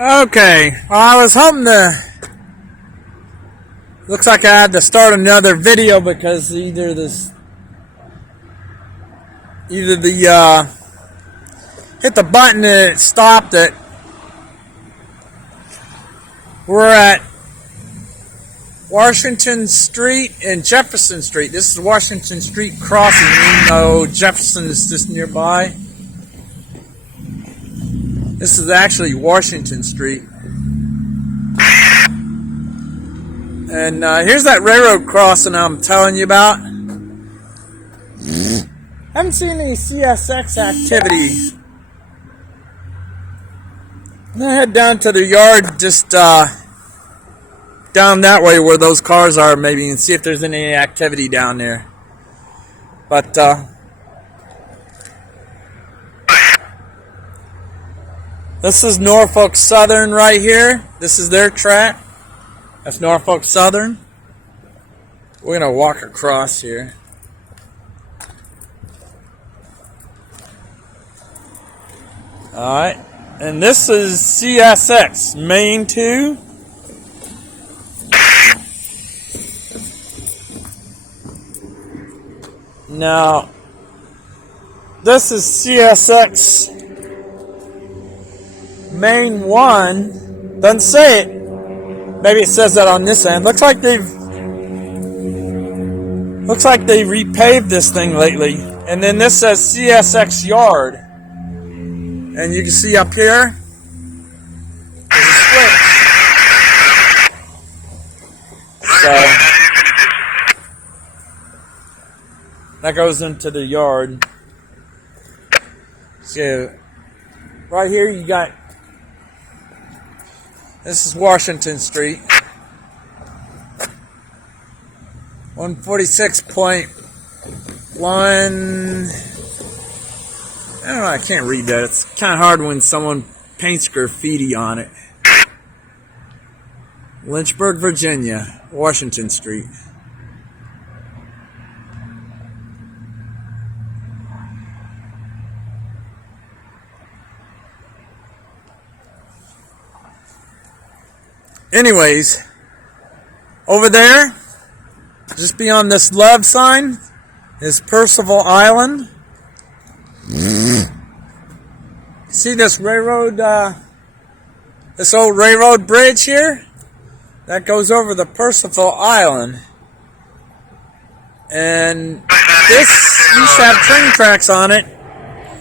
Okay, well, I was hoping to. Looks like I had to start another video because either the hit the button and it stopped it. We're at Washington Street and Jefferson Street. This is Washington Street crossing, even though Jefferson is just nearby. This is actually Washington Street. And here's that railroad crossing I'm telling you about. Haven't seen any CSX activity. I'm gonna head down to the yard, just down that way where those cars are, maybe, and see if there's any activity down there. But this is Norfolk Southern right here. This is their track. That's Norfolk Southern. We're gonna walk across here. Alright, and this is CSX, Main 2. Now, this is CSX Main 1. Doesn't say it. Maybe it says that on this end. Looks like they repaved this thing lately. And then this says CSX Yard. And you can see up here, there's a switch. So that goes into the yard. So right here you got, this is Washington Street. 146.1. I don't know, I can't read that. It's kind of hard when someone paints graffiti on it. Lynchburg, Virginia, Washington Street. Anyways, over there, just beyond this love sign, is Percival Island. See this railroad, this old railroad bridge here? That goes over the Percival Island. And this used to have train tracks on it,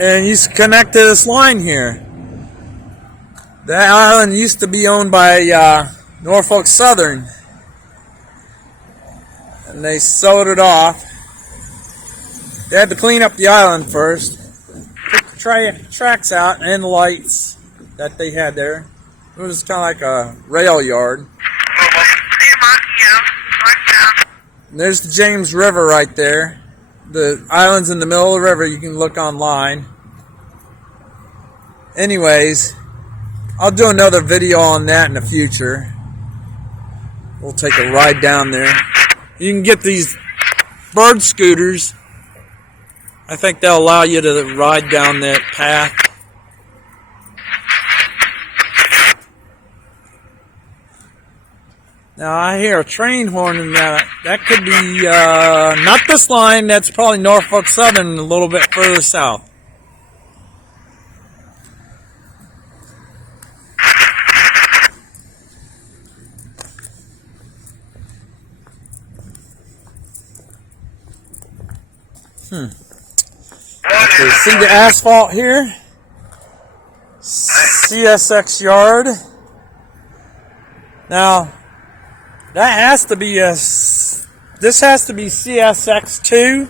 and used to connect to this line here. That island used to be owned by Norfolk Southern, and they sold it off. They had to clean up the island first, took the tracks out and the lights that they had there. It was kind of like a rail yard. And there's the James River right there. The island's in the middle of the river. You can look online. Anyways, I'll do another video on that in the future. We'll take a ride down there. You can get these bird scooters. I think they'll allow you to ride down that path. Now I hear a train horn in that. That could be not this line. That's probably Norfolk Southern, a little bit further south. Okay, see the asphalt here? CSX Yard. Now, that has to be this has to be CSX 2.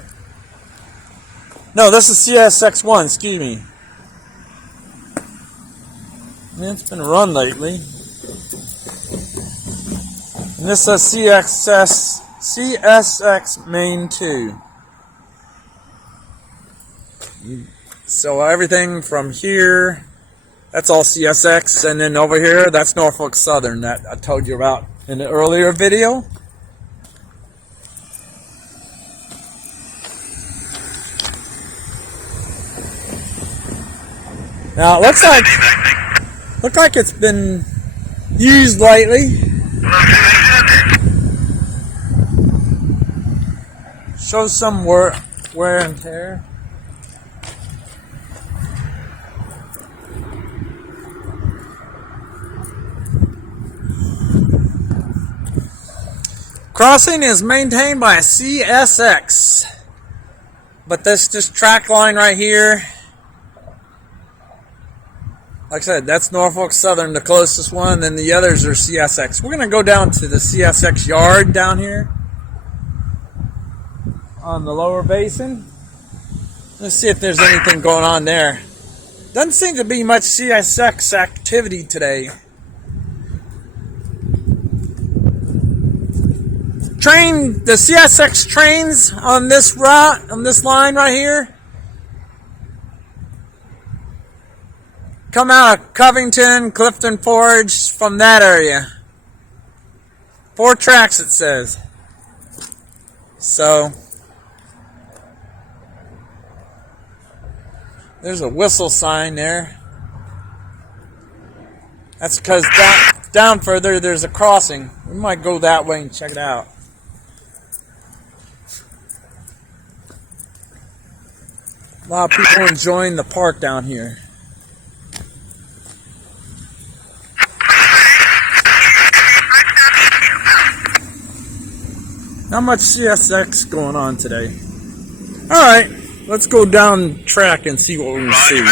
No, this is CSX 1, excuse me. Man, it's been run lately. And this says CSX Main 2. So everything from here, that's all CSX, and then over here, that's Norfolk Southern that I told you about in the earlier video. Now it looks like Look like it's been used lately. Shows some wear and tear. Crossing is maintained by CSX, but this track line right here, like I said, that's Norfolk Southern, the closest one, and the others are CSX. We're going to go down to the CSX yard down here on the lower basin. Let's see if there's anything going on there. Doesn't seem to be much CSX activity today. The CSX trains on this route, on this line right here, come out of Covington, Clifton Forge, from that area. 4 tracks it says. So there's a whistle sign there. That's because down further there's a crossing. We might go that way and check it out. A lot of people enjoying the park down here. Not much CSX going on today. Alright, let's go down track and see what we can see.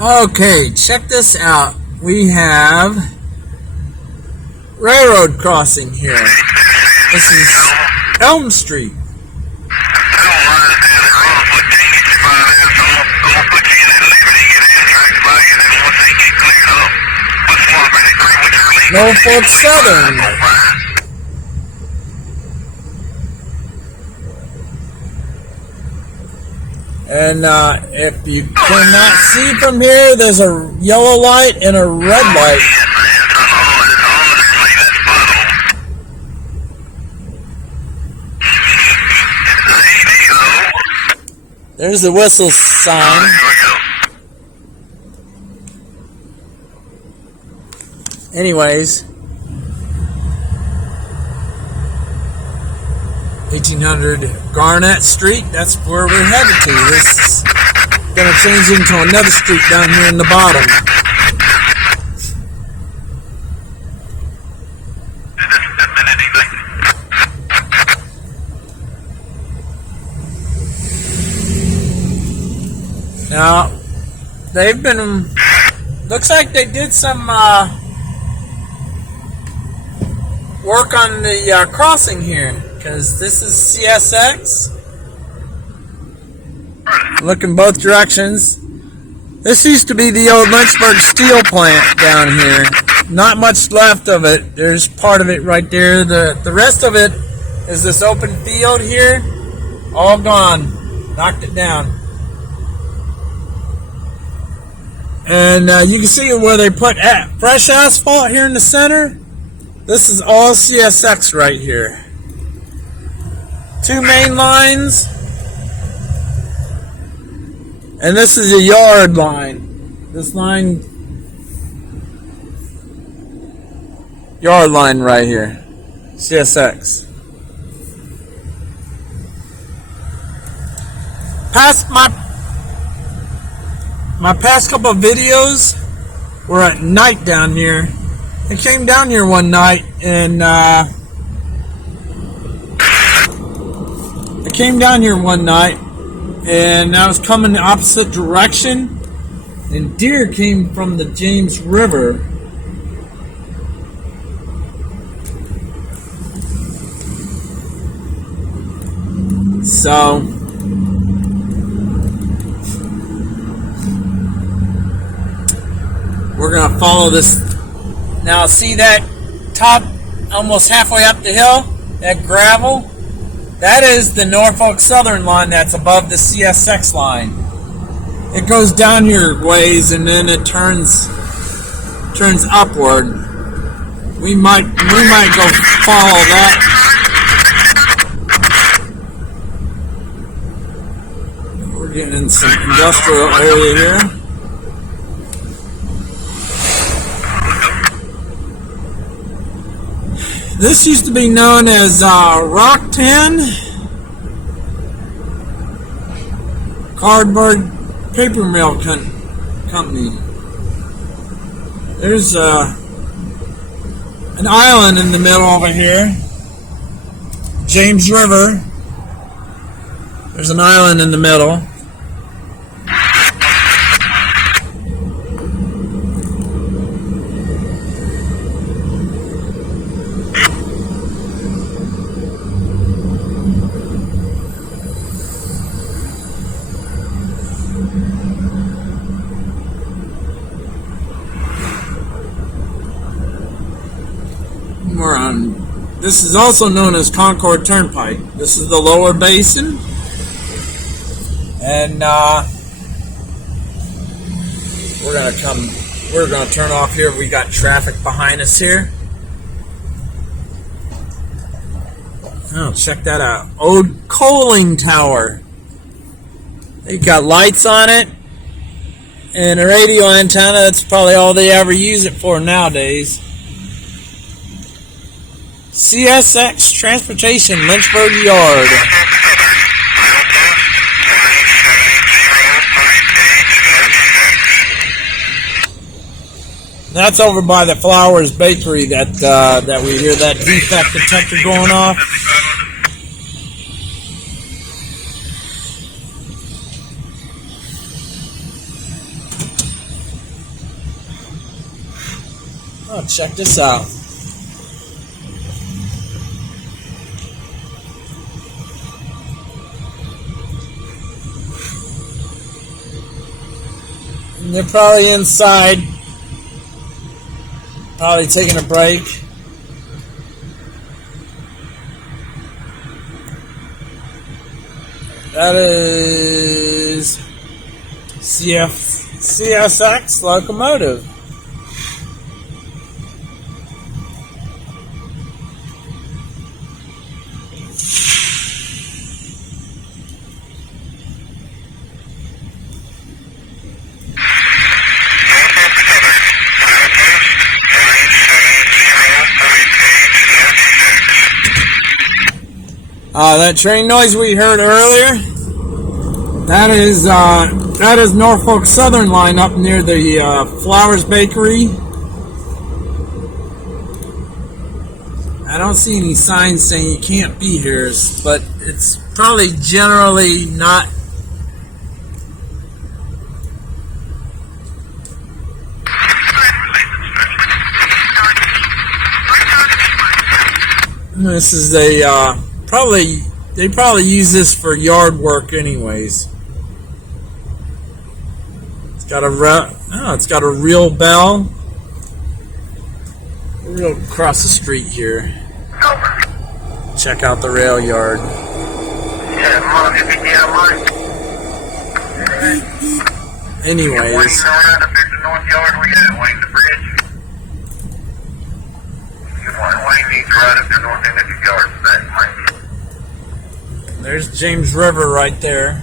Okay, check this out. We have railroad crossing here. This is Elm Street. Norfolk Southern. And if you cannot see from here, there's a yellow light and a red light. There's the whistle sign. Anyways, 1800 Garnett Street, that's where we're headed to. This is going to change into another street down here in the bottom. Now, they've been, looks like they did some work on the crossing here, because this is CSX. Look in both directions. This used to be the old Lynchburg steel plant down here. Not much left of it. There's part of it right there. The rest of it is this open field here. All gone. Knocked it down. And you can see where they put fresh asphalt here in the center. This is all CSX right here. 2 main lines. And this is a yard line. This line, yard line right here. CSX. My past couple of videos were at night down here. I came down here one night and I was coming the opposite direction, and deer came from the James River. So we're gonna follow this. Now see that top almost halfway up the hill, that gravel, that is the Norfolk Southern line that's above the CSX line. It goes down here ways and then it turns upward. We might go follow that. We're getting in some industrial area here. This used to be known as Rock 10 Cardboard Paper Mill Company. There's an island in the middle over here. James River. There's an island in the middle. This is also known as Concord Turnpike. This is the lower basin, and we're gonna turn off here. We got traffic behind us here. Oh, check that out. Old coaling tower. They've got lights on it and a radio antenna. That's probably all they ever use it for nowadays. CSX Transportation, Lynchburg Yard. That's over by the Flowers Bakery that we hear that defect detector going off. Oh, check this out. And they're probably inside, probably taking a break. That is CSX locomotive. That train noise we heard earlier, that is Norfolk Southern line up near the Flowers Bakery. I don't see any signs saying you can't be here, but it's probably generally not. This is a they probably use this for yard work anyways. It's got a real bell. We'll go across the street here. Check out the rail yard. Anyways. There's James River right there.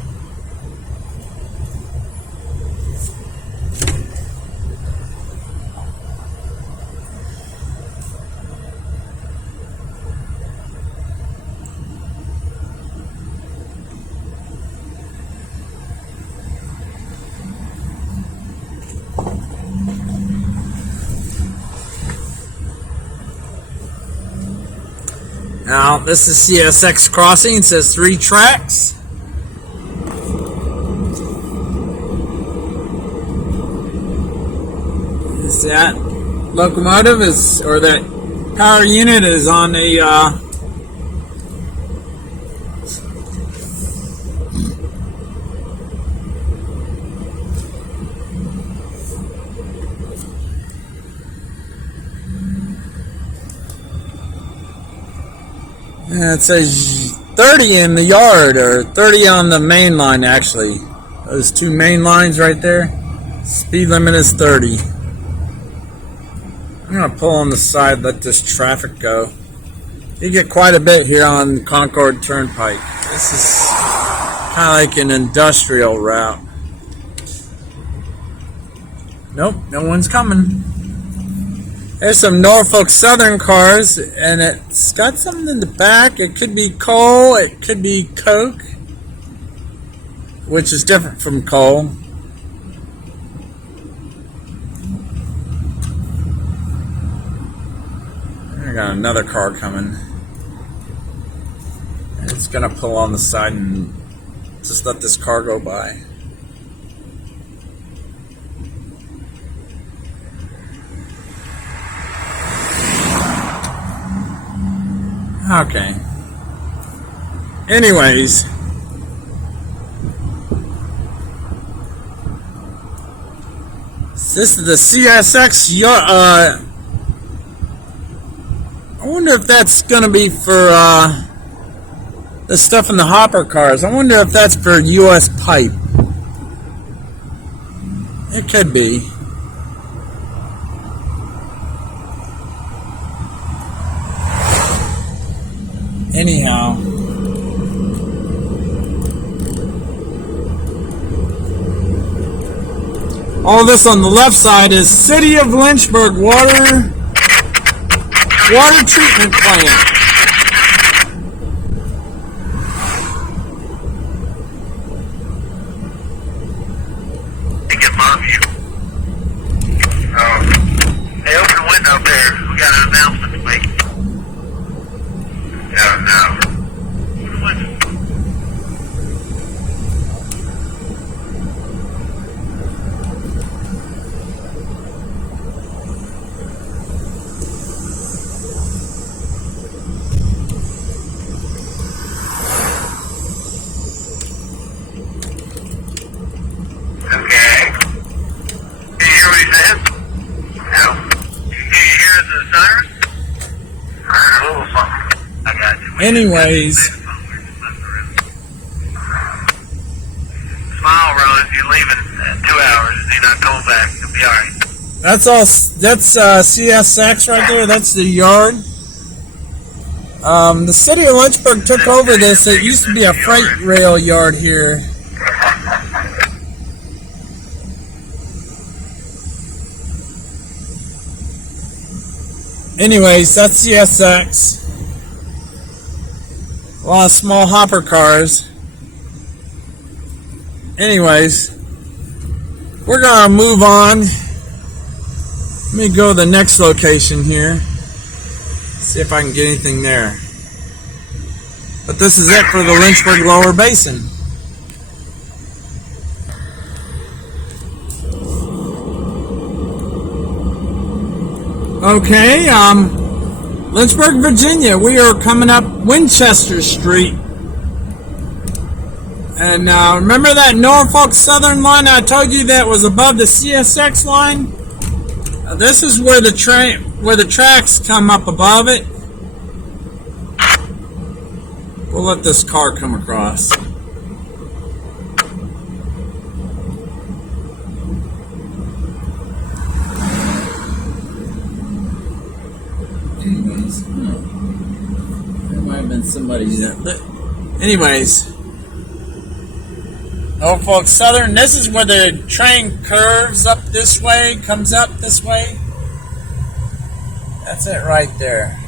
Now, this is CSX crossing. It says 3 tracks. That locomotive or that power unit is on a And it says 30 in the yard, or 30 on the main line actually. Those two main lines right there. Speed limit is 30. I'm going to pull on the side, let this traffic go. You get quite a bit here on Concord Turnpike. This is kind of like an industrial route. Nope, no one's coming. There's some Norfolk Southern cars, and it's got something in the back. It could be coal, it could be coke, which is different from coal. I got another car coming. It's gonna pull on the side and just let this car go by. Okay. Anyways, this is the CSX. I wonder if that's gonna be for the stuff in the hopper cars. I wonder if that's for U.S. pipe. It could be. Anyhow, all this on the left side is City of Lynchburg water treatment plant. Hey, open the window up there. We got an announcement to make. No. Okay. Did you hear what he said? No. Did you hear the siren? A little something. I got you. Anyways, Smile, Ron. You're leaving in 2 hours. You're not coming back. You'll be alright. that's all. That's CSX right there. That's the yard. The city of Lynchburg took over this. It used to be a freight rail yard here. Anyways, that's CSX. A lot of small hopper cars. Anyways, we're gonna move on. Let me go to the next location here. See if I can get anything there. But this is it for the Lynchburg Lower Basin. Okay, Lynchburg, Virginia. We are coming up Winchester Street. And remember that Norfolk Southern line I told you that was above the CSX line? This is where the tracks come up above it. We'll let this car come across. Anyways, there might have been somebody that. Anyways, Norfolk Southern. This is where the train curves up this way, comes up this way. That's it right there.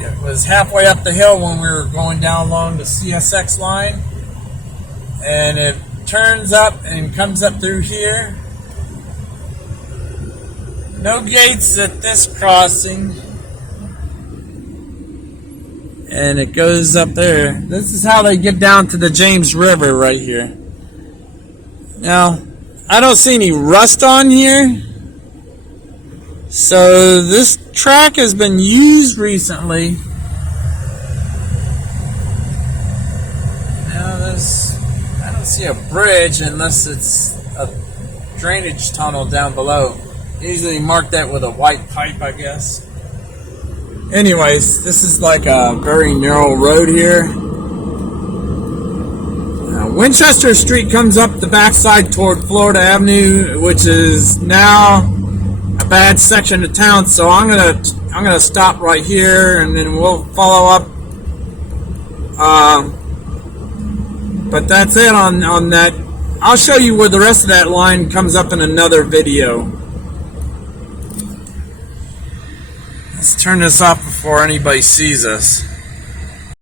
It was halfway up the hill when we were going down along the CSX line, and it turns up and comes up through here. No gates at this crossing. And it goes up there. This is how they get down to the James River right here. Now, I don't see any rust on here. So this track has been used recently. Now I don't see a bridge unless it's a drainage tunnel down below. Usually mark that with a white pipe, I guess. Anyways, this is like a very narrow road here. Winchester Street comes up the backside toward Florida Avenue, which is now a bad section of town. So I'm gonna stop right here, and then we'll follow up. But that's it on that. I'll show you where the rest of that line comes up in another video. Let's turn this off before anybody sees us.